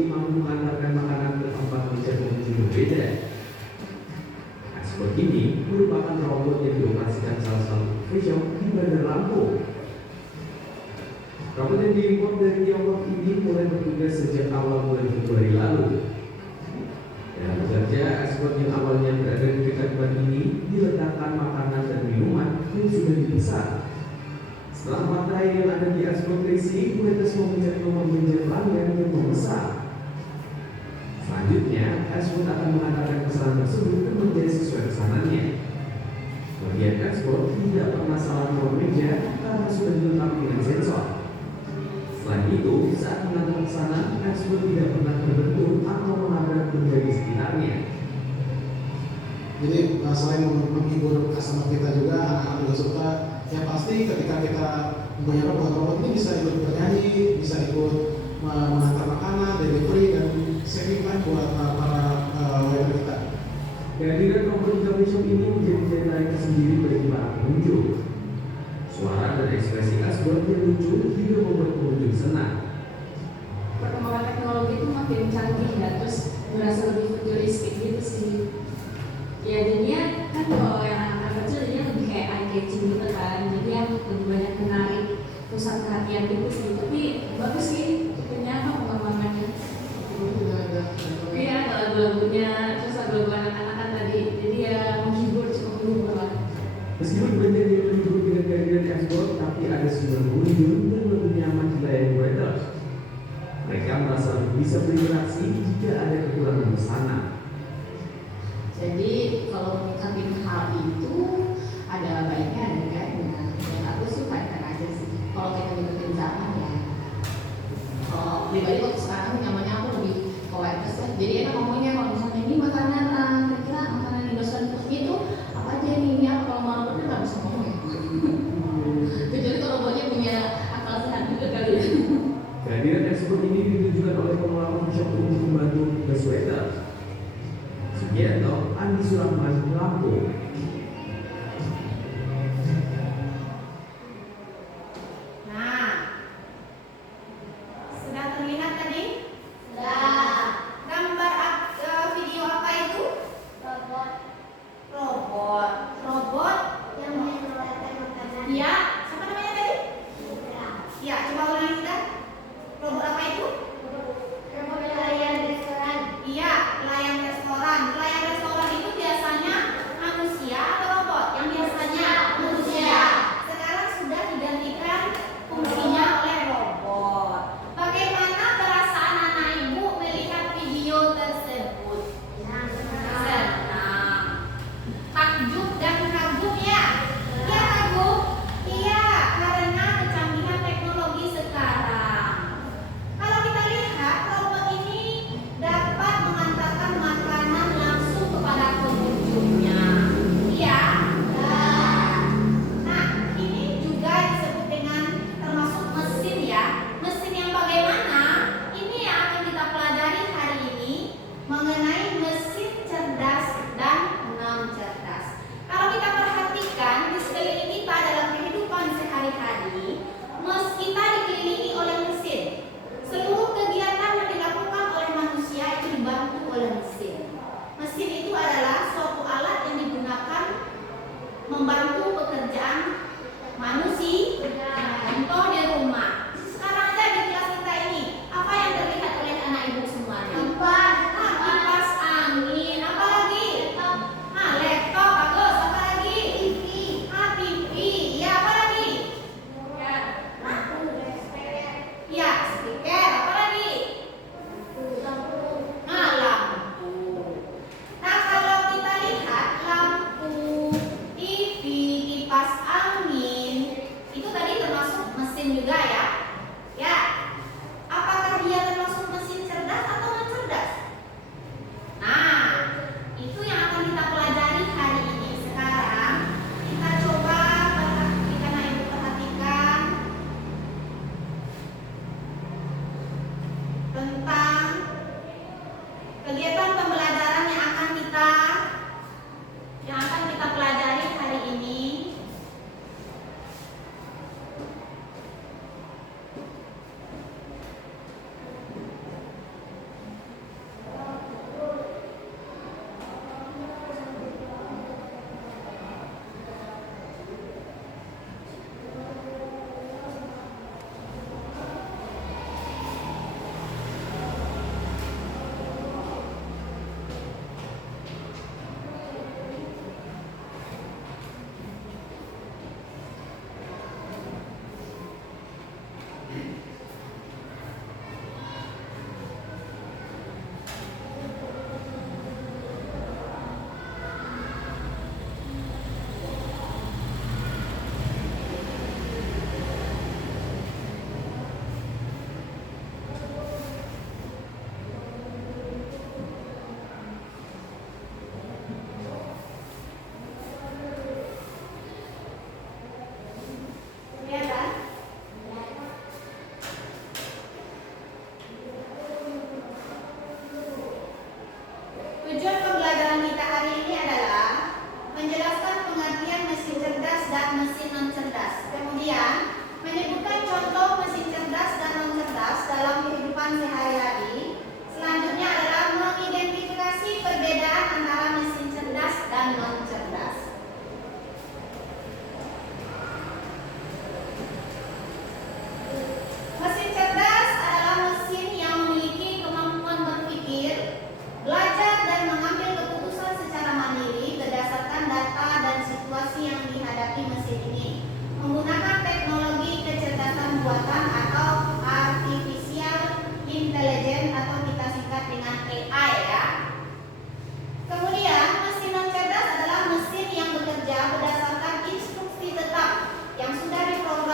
ini mampu mengantarkan makanan ke tempat pijat yang berbeda. Expert ini merupakan robot yang dioperasikan salah satu coffee shop di Bandar Lampung. Robot yang diimpor dari Tiongkok ini mulai bertugas sejak awal bulan Februari lalu. Dalam bekerja, expert yang awalnya berada di dekat ban ini diletakkan makanan dan minuman yang sudah dipesan. Setelah materai yang ada di expert terisi, Kualitas memencet nomor meja pelanggan yang memesan. Selanjutnya, expert akan mengantarkan pesanan tersebut ke meja sesuai pesanannya. Bagian export tidak pernah salah nomor meja karena sudah dilengkapi dengan sensor. Selain itu, saat mengantar pesanan, expert tidak pernah terbentur atau menabrak benda di sekitarnya. Jadi selain menghibur customer kita juga, anak-anak juga suka. Yang pasti ketika kita punya robot ini bisa ikut bernyanyi, bisa ikut mengantar makanan, delivery, dan saving time buat para waiter kita. Kehadiran robot di coffee shop ini menjadi daya tarik tersendiri bagi para pengunjung. Suara dan ekspresi expert yang lucu juga membuat pengunjung senang. Perkembangan teknologi itu makin canggih ya, terus merasa lebih futuristik gitu sih. Ya jadinya kan kalau yang anak-anak kecil jadinya lebih kayak eye catching gitu kan, jadi yang lebih banyak menarik pusat perhatian gitu sih. Tapi bagus sih punya pengembangannya. Iya, ada lagu-lagunya, terus lagu-lagu anak-anak kan tadi, jadi ya menghibur, cukup menghibur lah. Meskipun banyak yang terhibur dengan kehadiran export, tapi ada sejumlah pengunjung yang lebih nyaman di layar waiters. Mereka merasa lebih bisa berinteraksi jika ada kekurangan pesanan. Jadi kalau meningkatin hal itu ada baiknya ada enggaknya. Dan aku sih baikkan aja sih. Kalau kita ngikutin zaman ya. Kalau pribadi waktu sekarang nyamannya aku lebih ke waiters lah. Jadi enak ngomongnya kalau misalnya ini makanan kira-kira makanan Indonesian food itu apa aja ini apa kalau malam kan nggak bisa ngomong ya. Kecuali kalau robotnya punya akal sehat juga kali ya. Kehadiran expert ini ditujukan oleh pengelola coffee shop untuk membantu tugas waiter.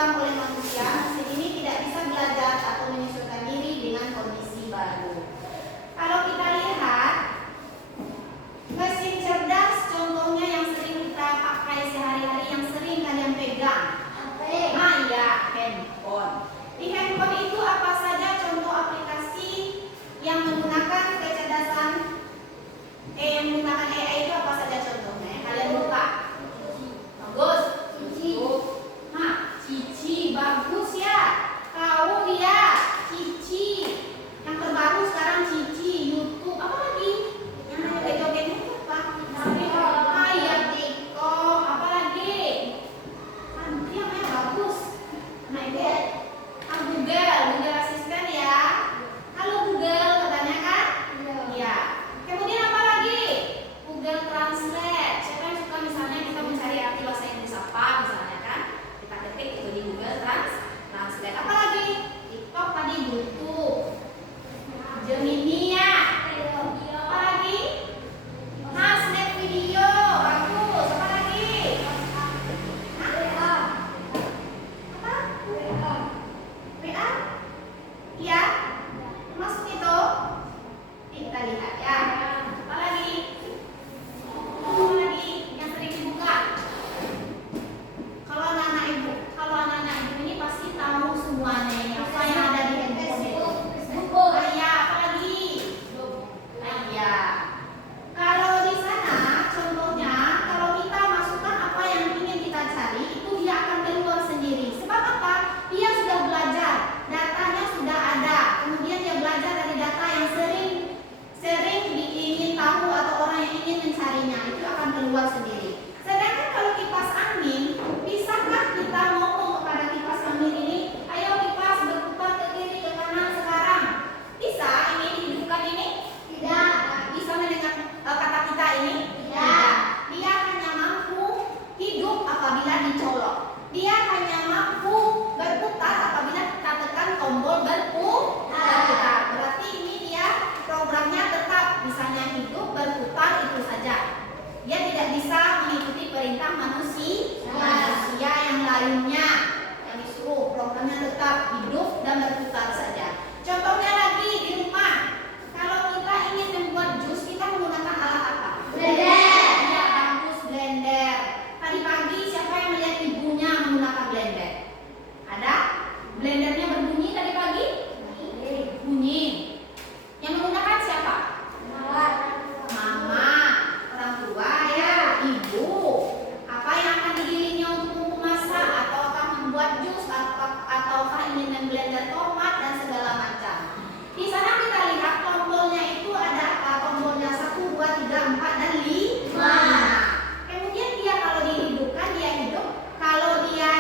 diubah oleh manusia, mesin ini tidak bisa belajar atau menyesuaikan diri dengan kondisi baru. Kalau kita lihat mesin cerdas, contohnya yang sering kita pakai sehari-hari, yang sering kalian pegang. Ya, handphone. Di handphone itu apa saja contoh aplikasi yang menggunakan kecerdasan, yang menggunakan AI itu apa saja contohnya? Kalian buka. Bagus. Cici, bagus ya. Kau lihat, Cici. Yang terbaru sekarang Cici, YouTube, apa lagi? Yang joget-jogetnya itu apa? Ya, TikTok, apa lagi? Nanti yang bagus. Nah itu Google Assistant ya. Halo Google, katanya kan? Iya. Kemudian apa lagi? Google Translate. Siapa yang suka misalnya kita mencari arti bahasa Inggris apa misalnya kan? Kita ketik itu di Google Translate. Apa lagi? TikTok tadi, YouTube, Gemini ya. Apa lagi? Snap video, bagus. Apa lagi? WA? Iya. Masuk itu. Kita lihat ya. Apa lagi? Apa lagi yang sering dibuka? Kalau anak-anak ibu ini pasti tahu semuanya ini. Apa yang ada di handphone itu? Ya, apa lagi? Ya. Kalau di sana contohnya, kalau kita masukkan apa yang ingin kita cari, itu dia akan keluar sendiri. Sebab apa? Dia sudah belajar, datanya sudah ada. Kemudian dia belajar dari data yang sering ingin tahu atau orang yang ingin mencarinya, itu akan keluar sendiri. Sedangkan kalau kipas angin, bisakah kita ngomong kepada kipas angin ini, ayo kipas berputar ke kiri ke kanan sekarang? Bisa ini dihidupkan ini? Tidak. Bisa mendengar kata kita ini? Tidak. Dia hanya mampu hidup apabila dicolok. Dia hanya mampu berputar apabila kita tekan tombol berputar. Berarti ini dia programnya tetap misalnya hidup berputar itu saja. Dia tidak bisa mengikuti perintah manusia yang lainnya yang disuruh. Programnya tetap hidup dan berputar saja. Contohnya lagi di rumah, kalau kita ingin membuat jus, kita menggunakan alat apa? Blender. Ya, bagus, blender. Tadi pagi siapa yang melihat ibunya menggunakan blender? Ada? Blendernya berbunyi tadi pagi? Bunyi. Yang menggunakan siapa? Mama, orang tua ya, ibu. Apa yang akan digiringnya untuk memasak atau akan membuat jus ataukah ingin memblender tomat dan segala macam. Di sana kita lihat tombolnya itu ada apa? Tombolnya 1, 2, 3, 4 dan 5. Kemudian dia kalau dihidupkan dia hidup. Kalau dia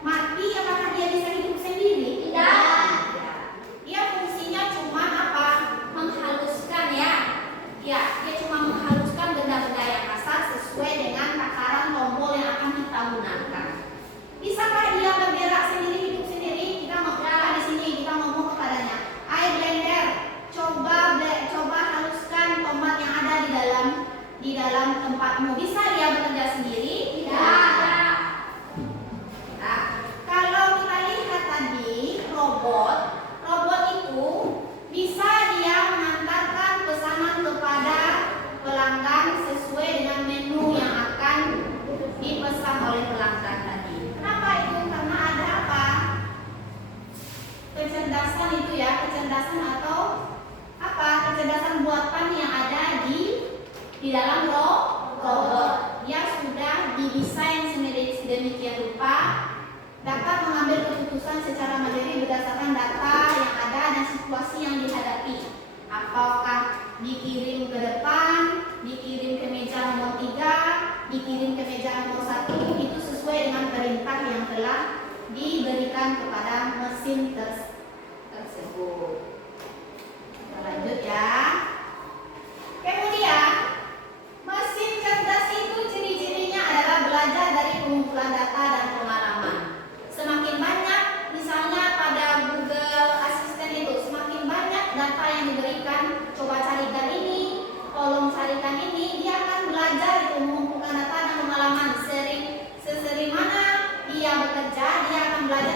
mati apakah dia bisa hidup sendiri? Tidak. Dia fungsinya cuma apa? Menghaluskan ya. Ya, dia cuma menghaluskan benda-benda yang kasar sesuai dengan takaran tombol yang akan kita gunakan. Bisakah dia bergerak sendiri, hidup sendiri? Kita mau di sini kita ngomong kepadanya, air blender, coba haluskan tomat yang ada di dalam tempatmu. Bisa dia bekerja sendiri? Tidak. Nah, kalau kita lihat tadi robot itu bisa dia mengantarkan pesanan kepada pelanggan sesuai dengan menu yang akan dipesan oleh pelanggan tadi. Kenapa itu? Karena ada apa? Kecerdasan itu ya, kecerdasan atau apa? Kecerdasan buatan yang ada di dalam robot. Dia sudah didesain sedemikian rupa dapat mengambil keputusan secara mandiri berdasarkan data yang ada dan situasi yang dihadapi. Apakah dikirim ke depan, dikirim ke meja nomor 3, dikirim ke meja nomor 1, itu sesuai dengan perintah yang telah diberikan kepada mesin tersebut. Kita lanjut ya. Kemudian mesin cerdas itu ciri-cirinya adalah belajar dari pengumpulan data dan pengalaman. Semakin banyak misalnya pada Google Assistant itu, semakin banyak data yang diberikan, coba carikan ini, tolong carikan ini, dia akan belajar itu mengumpulkan data dan pengalaman. Sesering mana dia bekerja, dia akan belajar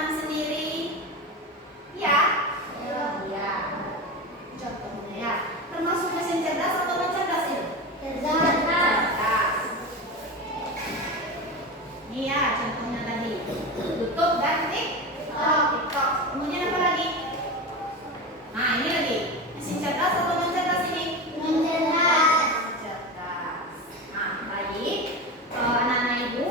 teman sendiri? Ya? Ya. Contohnya ya. Termasuk mesin cerdas atau non cerdas itu? Cerdas. Ini ya contohnya tadi. Tutup dan TikTok. Kemudian apa lagi? Nah ini lagi. Mesin cerdas atau non cerdas ini? Cerdas. Nah baik. Anak-anak ibu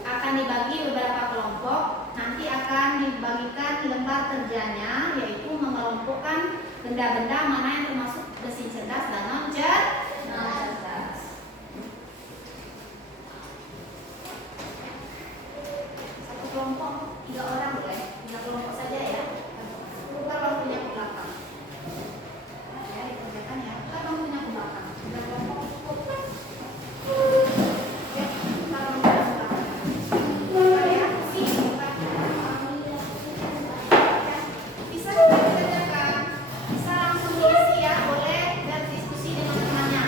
akan dibagi beberapa kelompok. Nanti akan dibagikan lembar kerjanya, yaitu mengelompokkan benda-benda mana yang termasuk mesin cerdas dan non cerdas. Satu kelompok 3 orang boleh, 3 kelompok saja ya. Buka waktunya ke belakang. Ya dikerjakan ya. Buka waktunya ke belakang. 3 kelompok cukup. Ya, buka waktunya ke belakang. Buka ya, sih, buka. Bisa kita kerjakan, bisa langsung diisi ya, boleh dan diskusi dengan temannya.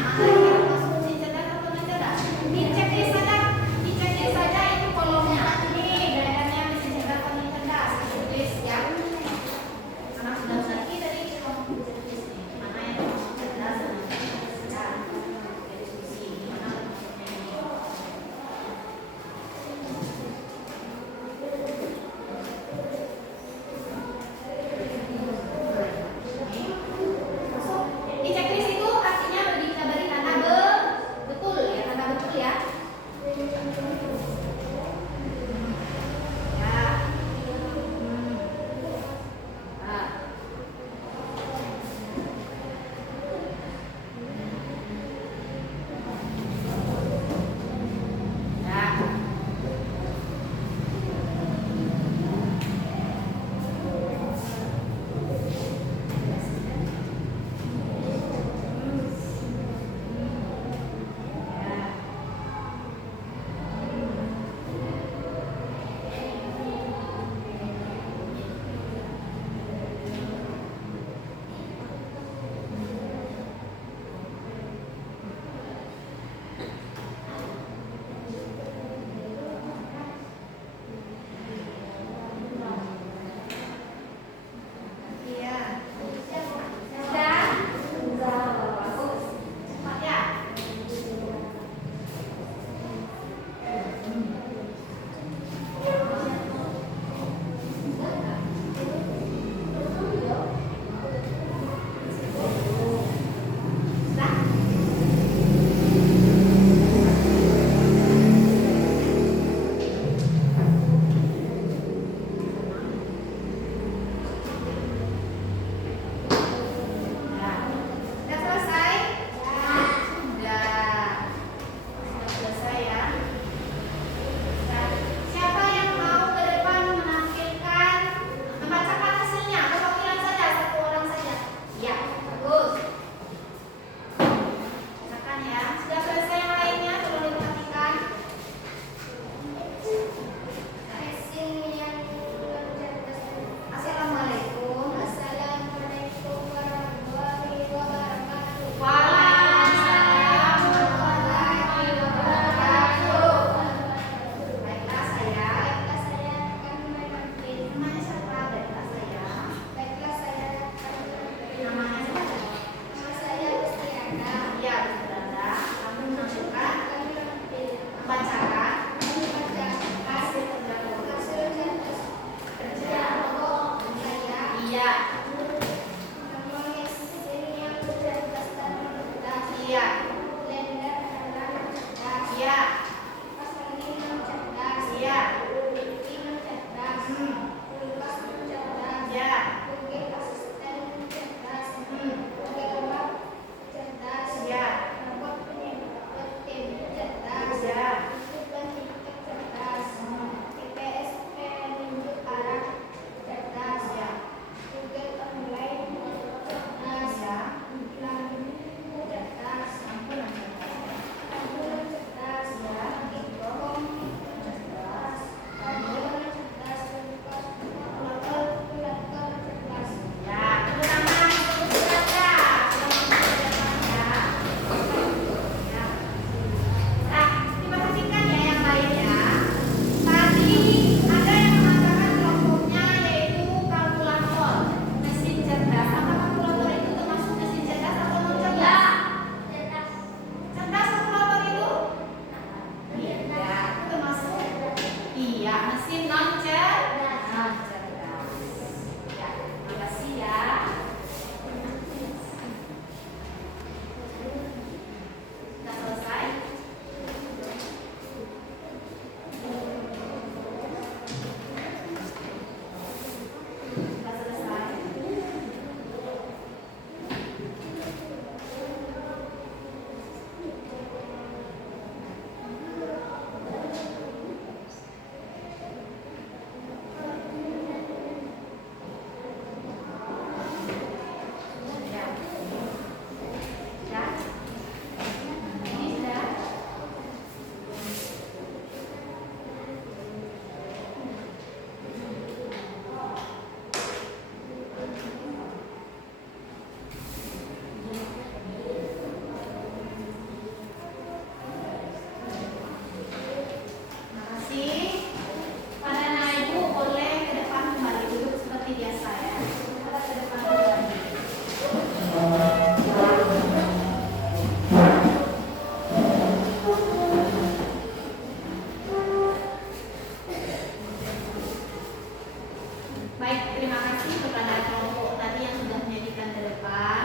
Baik, terima kasih kepada kelompok tadi yang sudah menyajikan ke depan.